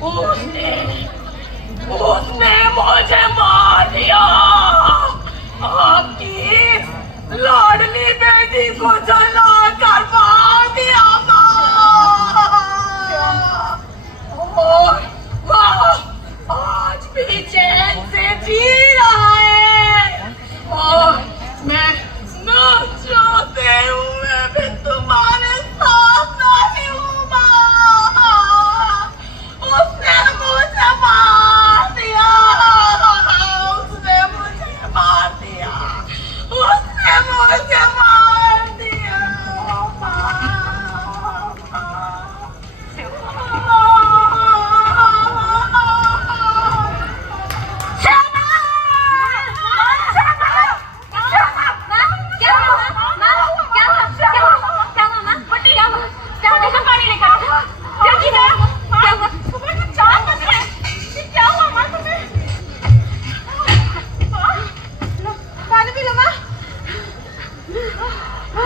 उसने उसने मुझे मार दिया। आपकी लाडली बेटी को जला कर मार दिया। और वह आज भी चैन से जी रहा है। और मैं ना चाहते हुए भी तुम्हारे साथ नहीं हूँ माँ। उसने मुझे मार दिया। उसने मुझे मार दिया। उसने मुझे मार दिया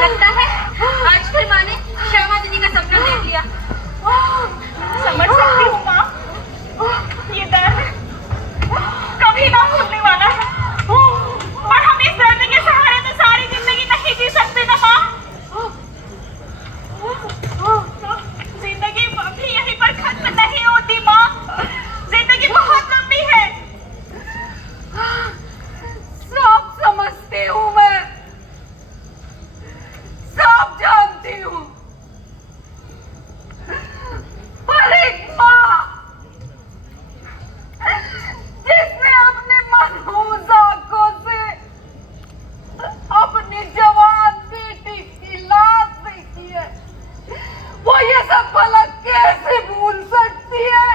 लगता है आज फिर माँ ने श्यामा दीदी का सपना देख लिया। समझ सकती हूँ माँ, ये दर्द कभी ना भूलने वाला है। और हम इस दर्द के सहारे तो सारी जिंदगी नहीं जी सकते ना माँ। जिंदगी भी यहीं पर खत्म नहीं होती माँ। जिंदगी बहुत लंबी है। सब समझती हूँ मैं, सब जानती हूँ। पर एक माँ जिसने अपनी मनहूस आंखों से अपनी जवान बेटी की लाश देखी है, वो ये सब भला कैसे भूल सकती है?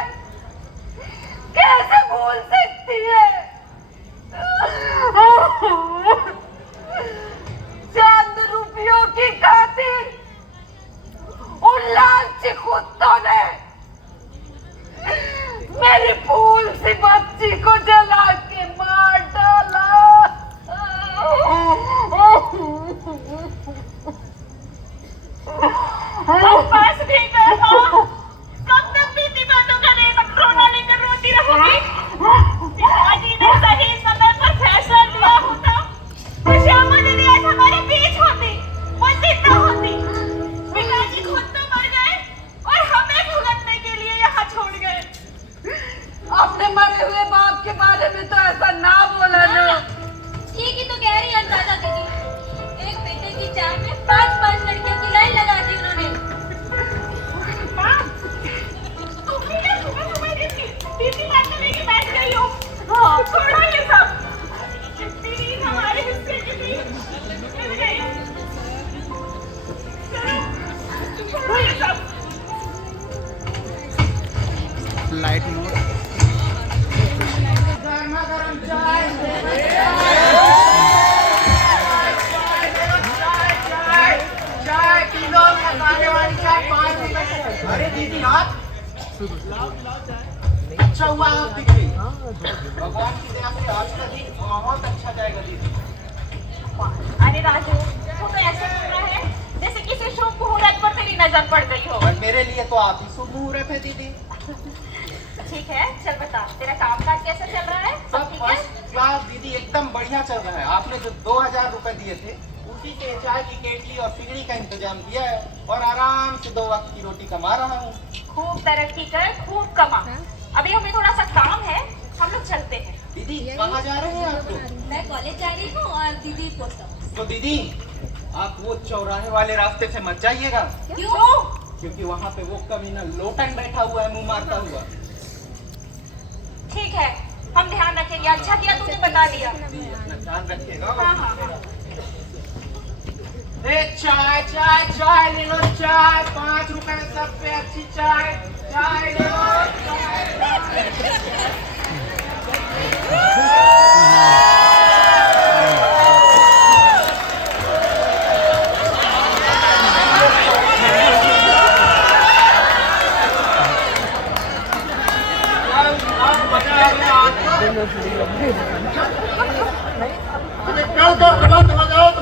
कैसे भूल सकती है? चंद रुपयों की खातिर उन लालची कुत्तों ने मेरी फूल सी बच्ची को जला के मार डाला। बस भी कर माँ। कब तक बीती बातों का रोना लेकर रोती रहोगी? पिताजी ने सही समय पर फैसला लिया होता तो श्यामा दीदी आज हमारे बीच होती, वो जिंदा होती। पिताजी खुद तो मर गए और हमें भुगतने के लिए यहाँ छोड़ गए। अपने मरे हुए बाप के बारे में तो ऐसा ना बोला ना। ठीक ही तो कह रही है अंदाजा दीदी। एक बेटे की चाह में 5-5 लड़कियों की लाइन लगा दी उन्होंने। माँ, तुमने क्या सुबह दीदी बात करने की बैठ गई हो? छोड़ो ये सब। जितनी हमारे हिस्से की थी मिल गई। चलो छोड़ो ये सब। लाइट मोड अरे दीदी हाथ अच्छा हुआ आप दिख गई। भगवान की दया से आज का दिन बहुत अच्छा जाएगा दीदी। अरे राजू, तू तो ऐसे बोल रहा है जैसे किसी शुभ मुहूर्त पर तेरी नजर पड़ गई हो। और मेरे लिए तो आप ही शुभ मुहूर्त है दीदी। ठीक है, चल बता तेरा कामकाज कैसा चल रहा है? सब सब ठीक है? फर्स्ट क्लास दीदी, एकदम बढ़िया चल रहा है। आपने जो 2000 रुपए दिए थे उसी से चाय की केटली और सिगड़ी का इंतजाम किया है और आराम से 2 वक्त की रोटी कमा रहा हूँ। खूब तरक्की कर, खूब कमा। अभी हमें थोड़ा सा काम है, हम लोग चलते हैं। दीदी कहाँ जा रहे हैं आप लोग? मैं कॉलेज जा रही हूँ और दीदी पोस्ट ऑफिस। तो दीदी आप वो चौराहे वाले रास्ते से मत जाइएगा, क्यों? क्योंकि वहाँ पे वो कमीना लोटन बैठा हुआ है मुंह मारता हुआ। ठीक है, हम ध्यान रखेंगे। अच्छा किया तुमने बता दिया। जी, अपना ध्यान रखिएगा। हाँ हाँ हाँ। चाय चाय चाय ले लो, चाय 5 रुपए में सबसे अच्छी चाय। चाय ले लो,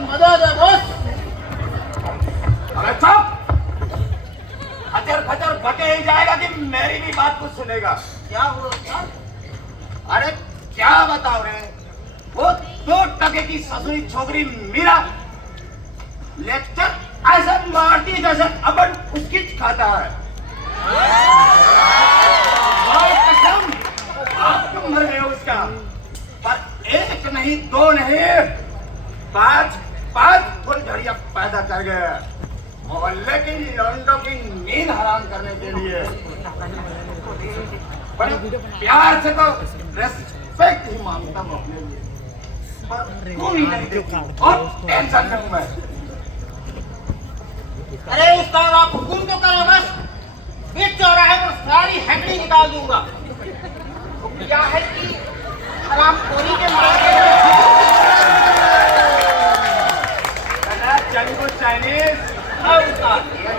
मजा आ जाए बॉस। अरे चुप! खचर खचर बके ही जाएगा कि मेरी भी बात कुछ सुनेगा। क्या हुआ उस्ताद? अरे क्या बताओ रे, वो 2 टके की ससुरी छोकरी मीरा लेक्चर ऐसा मारती जैसे अपन उसकी खाता है। और कसम आप तो मर गए हो उसका। पर 1 नहीं 2 नहीं 5 फुलझड़ियां पैदा कर गए मोहल्ले की लौंडों की नींद हराम करने के लिए। बड़े प्यार से तो रेस्पेक्ट ही मांगता हूँ अपने लिए, पर तुम ही नहीं देती और टेंशन में हूँ मैं। अरे उस्ताद आप हुकुम तो करो बस, बीच चौराहे पर सारी हड्डी निकाल दूंगा। तो क्या है कि हरामखोरी के मामले में चंगू चाइनीज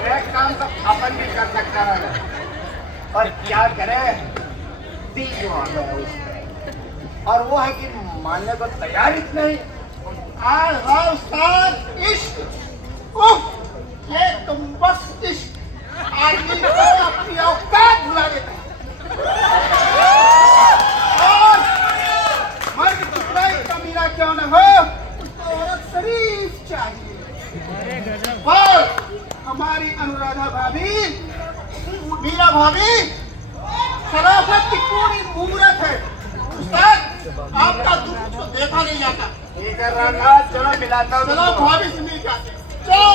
ये काम तो अपन भी कर सकता है, और क्या करे दिल जो आ गया है उसमें, और वो है कि मानने को तैयार ही नहीं। आज हाँ उस्ताद इश्क उफ ये तुम बस इश्क आदमी को अपनी औकात भुला देता है। और मर्द दूसरा कमीना क्यों न हो, उसको औरत शरीफ चाहिए। और हमारी अनुराधा भाभी, मीरा भाभी शराफत की पूरी मूरत है। उस्ताद आपका दुख तो देखा नहीं जाता। ठीक है रंगा, चलो मिलाता हूँ। चलो भाभी से मिल जाते हैं। चलो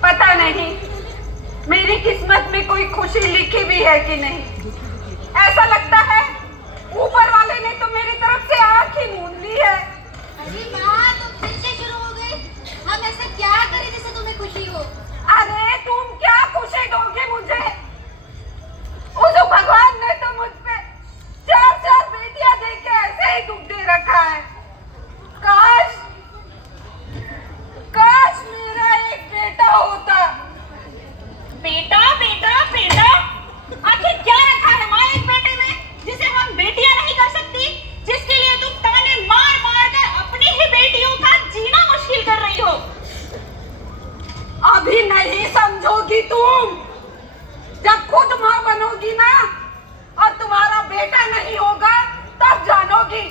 पता नहीं मेरी किस्मत में कोई खुशी लिखी भी है कि नहीं। ऐसा लगता है ऊपर वाले ने तो मेरी तरफ से आंख ही मूंद ली है। अरे माँ तुम फिर से शुरू हो गए। हम ऐसा क्या करें जिससे तुम्हें खुशी हो? अरे तुम क्या खुशी दोगे मुझे? उस भगवान ने तो मुझ पे 4 बेटियां दे के ऐसे ही दुख दे रखा है। काश मेरा एक बेटा होता। बेटा बेटा बेटा आखिर क्या रखा है माँ एक बेटे में, जिसे हम बेटियां नहीं कर सकती, जिसके लिए तुम ताने मार मार कर अपनी ही बेटियों का जीना मुश्किल कर रही हो। अभी नहीं समझोगी तुम, जब खुद माँ बनोगी ना और तुम्हारा बेटा नहीं होगा तब जानोगी।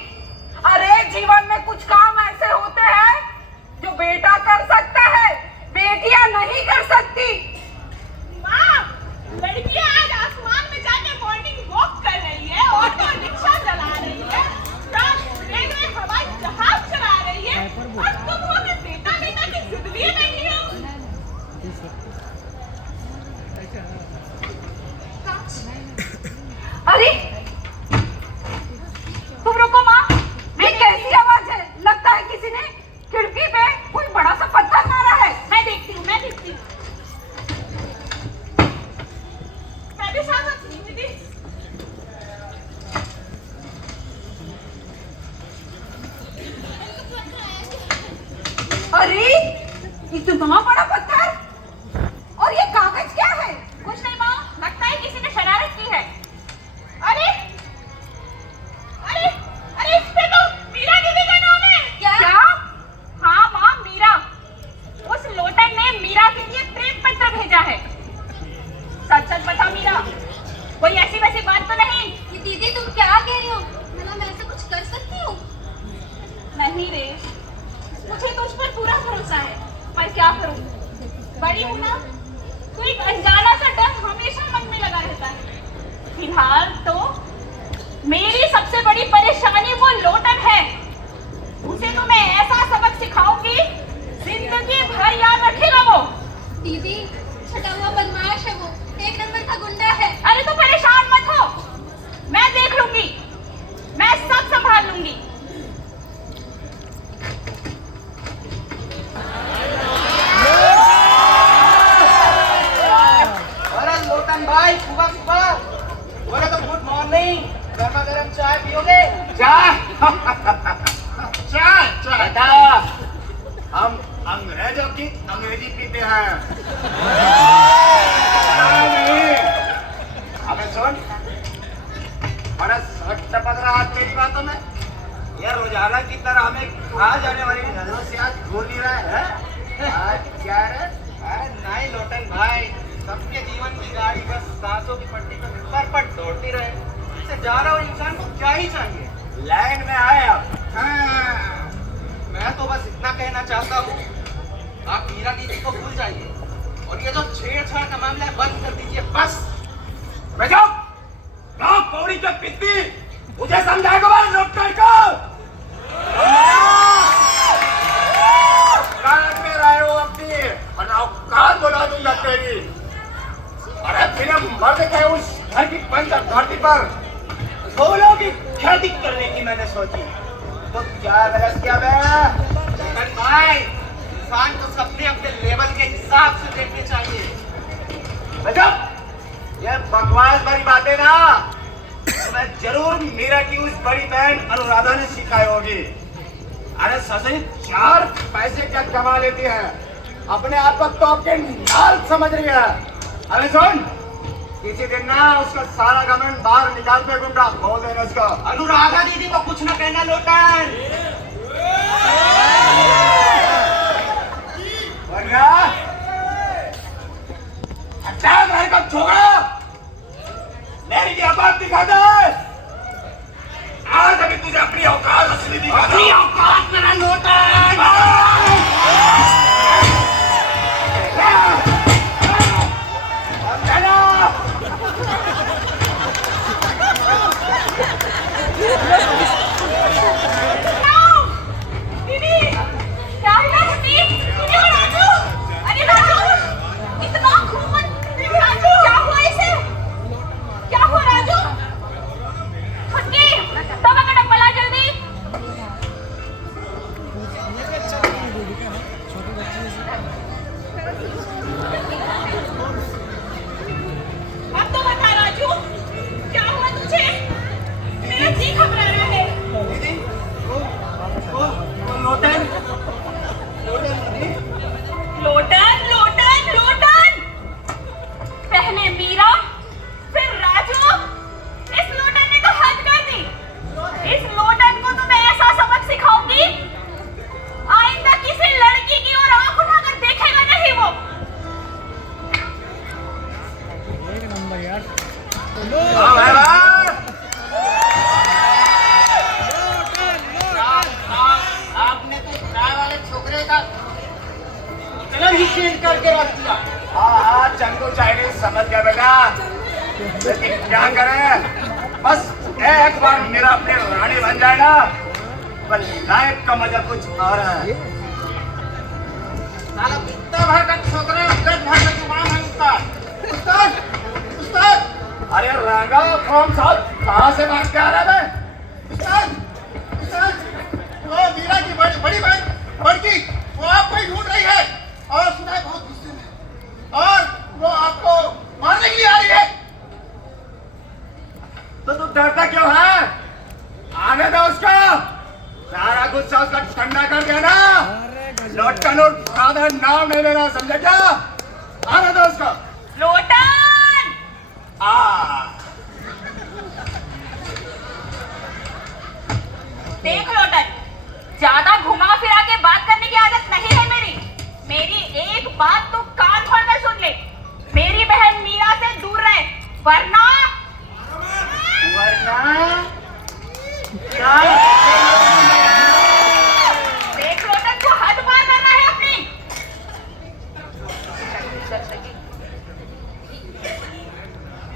अरे जीवन में कुछ काम ऐसे होते हैं जो बेटा कर सकता है, बेटियां नहीं कर सकती। माँ लड़कियां आज आसमान में जाके मॉर्निंग वॉक कर रही है, ऑटो रिक्शा चला रही है, रात में हवाई जहाज चला रही है, और तुम हो के बेटा बेटा की जिद लिए बैठी हो। अरे तुम रुको माँ, ये कैसी आवाज है? लगता है किसी ने खिड़की पे कोई बड़ा सा पत्थर मारा है। मैं देखती हूँ मैं भी साथ आती हूँ दीदी। अरे इतना बड़ा पत्थर, और ये कागज क्या है? कुछ नहीं माँ, लगता है किसी ने शरारत की है। अरे अरे अरे इस पे तो मीरा दीदी का नाम है। क्या? हाँ माँ मीरा, उस लोटन ने मीरा के लिए प्रेम पत्र भेजा है। सच सच बता मीरा, कोई ऐसी वैसी बात तो नहीं? ये दीदी तुम क्या कह रही हो? मतलब मैं ऐसा कुछ कर सकती हूँ? नहीं रे, मुझे तुझ पर पूरा भरोसा है, पर क्या करूँ, बड़ी हूँ ना, तो एक अनजाना सा डर हमेशा मन में लगा रहता है। फिलहाल तो मेरी सबसे बड़ी परेशानी वो लोटन है। उसे तो मैं ऐसा सबक सिखाऊंगी, जिंदगी भर याद रखेगा वो। दीदी छटा हुआ बदमाश है वो, 1 नंबर का गुंडा है। अरे तो परेशान मत हो, मैं देख लूंगी, मैं सब संभाल लूंगी। हम अंग्रेजों की अंग्रेजी पीते हैं। नहीं। अबे सुन, बड़ा सट टपक रहा है तेरी बातों में। ये रोजाना की तरह हमें खा जाने वाली नजरों से आज भूल नहीं रहा है? आज क्या रे? अरे नहीं लोटन भाई, सबके जीवन की गाड़ी बस सांसों की पट्टी पर पर दौड़ती रहे। इससे जा रहा हुआ इंसान को क्या ही चाहिए? लाइन में आए अब। हाँ, मैं तो बस इतना कहना चाहता हूँ, आप मीरा दीदी को भूल जाइए और ये जो छेड़छाड़ का मामला है बंद कर दीजिए बस। बेचो, गाँव पौड़ी के पित्ती, मुझे समझाएगा बाल डॉक्टर को। औकात में रहे हो अपनी, और औकात बुला दूंगा तेरी। अरे फिर मर्द के उस घर की पंचायत धरती पर फूलों की खेती करने की मैंने सोची, तो क्या गलत किया मैं? लोटन भाई, इंसान को सबने अपने लेवल के हिसाब से देखने चाहिए। बेचो, ये बकवास भरी बातें ना तो मैं जरूर मीरा की उस बड़ी बहन अनुराधा ने सिखाई होगी। अरे ससुरी 4 पैसे क्या कमा लेती है, अपने आप को तो आपके नाल समझ रही है। अरे सुन, किसी दिन ना उसका सारा घमंड बाहर निकाल के दूंगा, बोल देना उसको। अनुराधा दीदी को कुछ न कहना लोटन। वरना अच्छा घर का छोकरा मेरी की औकात दिखा दे। आज अभी तुझे अपनी औकात असली दिखा दे। अपनी औकात मेरा लोटन। दीदी, क्या हुआ दीदी? दीदी को राजू! अरे राजू! इतना खून! राजू, क्या हुआ इसे? क्या हुआ राजू? छुटकी, दवा का डब्बा ला जल्दी। अब तो बता राजू, क्या हुआ तुझे? मेरा जी घबरा रहा है। लोटन, लोटन, लोटन, लोटन! पहले मीरा, फिर राजू। इस लोटन ने तो हद कर दी। इस लोटन को तो मैं ऐसा सबक सिखाऊंगी, आइंदा किसी लड़की की ओर आंख उठाकर देखेगा नहीं वो। आपने तो चाय वाले छोकरे का कलर ही चेंज करके रख दिया। हाँ, चंदू चाइनीज समझ गया बेटा, लेकिन क्या करें, बस एक बार मेरा अपने रानी बन जाए ना, पर लाइफ का मजा कुछ और है। साला कुत्ता भर का छोकरा गज भर का जुबान है उसका। उस्ताद, उस्ताद, अरे रागा कौन साहब, कहाँ से बात कर रहा है? उस्ताद, उस्ताद, वो मीरा की बड़ी बहन बड़की, वो आपको ही ढूंढ रही है और सुना है बहुत गुस्से में, और वो आपको मारने के लिए आ रही है। तो तू डरता क्यों है? आने दो उसको, सारा गुस्सा उसका ठंडा कर दिया ना, लौट का नोट फादर नाम नहीं लेना, समझे क्या? आने दो उसको। लोटन! देख लोटन, ज्यादा घुमा फिरा के बात करने की आदत नहीं है मेरी। मेरी एक बात तो कान खोलकर सुन ले, मेरी बहन मीरा से दूर रहे, वरना क्या? देख लोटन, तू हद पार कर रहा है अपनी।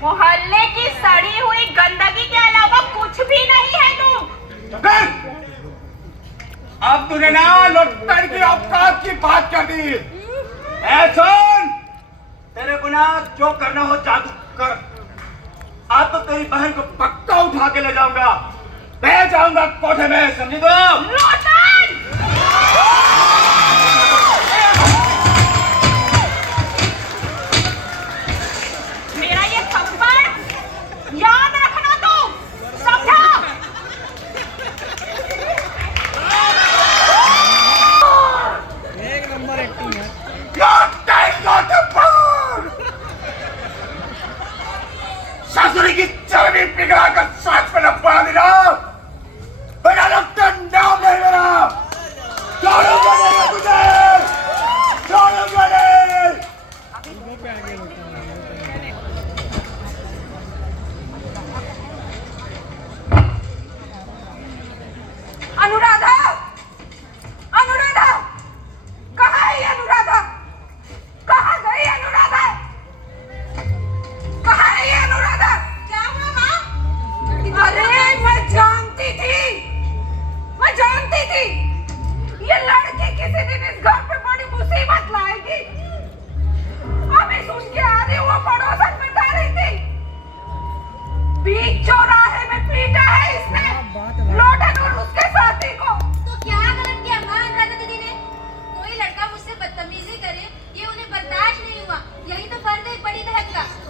मोहल्ले की सड़ी हुई गंदगी के अलावा कुछ भी नहीं है तू। अब तूने ना लुट्टन की औकात की बात कर दी। ऐ सुन, तेरे को ना जो करना हो जादू कर। आज तो तेरी बहन को पक्का उठा के ले जाऊंगा, ले जाऊंगा कोठे में, समझी तो? लोटन! मेरा ये थप्पड़ याद रखना तू, समझा?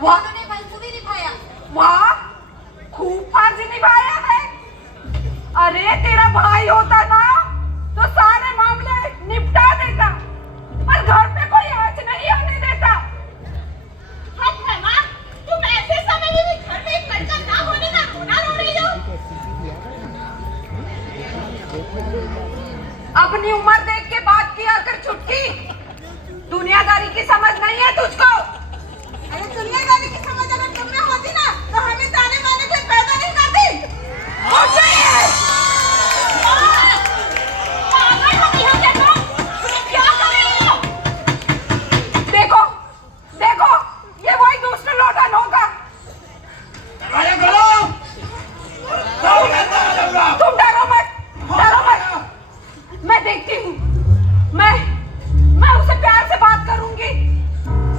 वाह। उन्होंने बखूबी निभाया। वाह, खूब फर्ज निभाया है। अरे तेरा भाई होता ना तो सारे मामले निपटा देता, पर घर पे कोई आँच नहीं आने देता। हद है माँ, तुम ऐसे समय में भी घर में एक लड़का ना होने का रोना रो रही हो। अपनी उम्र देख के बात किया कर छुटकी, दुनियादारी की समझ नहीं है तुझको। अरे दुनियादारी की समझ अगर तुम में होती ना तो हमें ताने मारने कोई पैदा नहीं करती। उठ जाइए। पागल हो गई हो क्या तुम? क्या कर रही हो? देखो देखो, ये वही दूसरा लौटन होगा। अरे करो तुम डरो मत, डरो मत। मैं देखती हूँ, मैं उसे प्यार से बात करूंगी,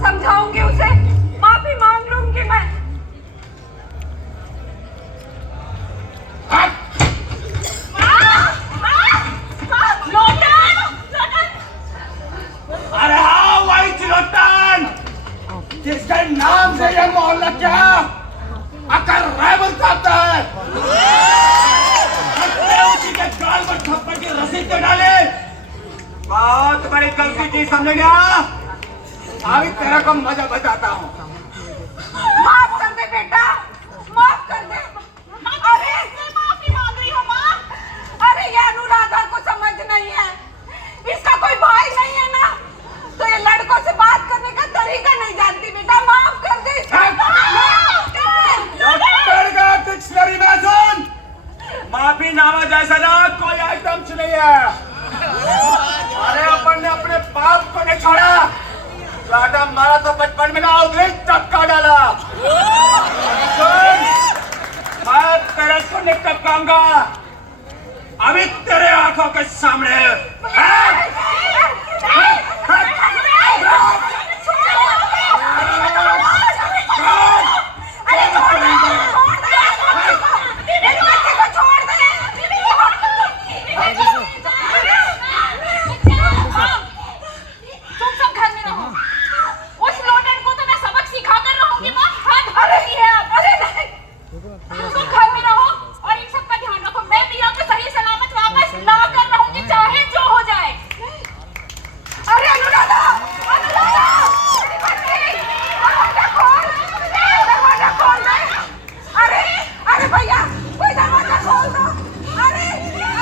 समझाऊंगी उसे, माफी मांग लूंगी मैं। अरे हाँ वही चिरोटन जिसके नाम से ये मोहल्ला क्या अकर राइवल करता है। उसी के गाल पर थप्पड़ की रसीद तो डाले। बहुत बड़ी गलती की समझ गया। अभी तेरा को मजा बताता हूँ। माफ कर दे बेटा, माफ कर दे। अरे माफी मांग रही हो माँ? अरे ये अनुराधा को समझ नहीं है, इसका कोई भाई नहीं है ना, तो ये लड़कों से बात करने का तरीका नहीं जानती। बेटा माफ कर दे, माफ कर। डिक्शनरी में सुन, माफी नामा जैसा ना कोई आइटम नहीं है। अरे अपन ने अपने बाप को नहीं छोड़ा, लाटा मारा तो बचपन में ना उधर चक्का डाला। सुन, मैं तेरे को नहीं टपकाऊंगा, अभी तेरे आंखों के सामने। तुम सब घर में रहो। उस लोटन को तो मैं सबक सिखाकर रहूंगी माँ। हद हो रही है अब। अरे नहीं, तुम घर में रहो और इन सब का ध्यान रखो। मैं मियां को सही सलामत वापस ला कर रहूंगी, चाहे जो हो जाए। अरे अनुराधा, अनुराधा, मेरी बच्ची, दरवाजा खोल, दरवाजा खोल दे। अरे अरे भैया, कोई दरवाजा खोल दो। अरे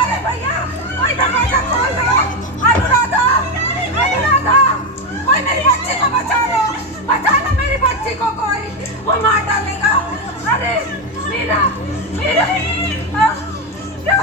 अरे भैया, कोई दरवाजा खोल दो। अनुराधा, अनुराधा, कोई मेरी बच्ची को बचा लो, बचा लो मेरी बच्ची को, कोई वो मार डालेगा। अरे मीरा, मीरा, क्या?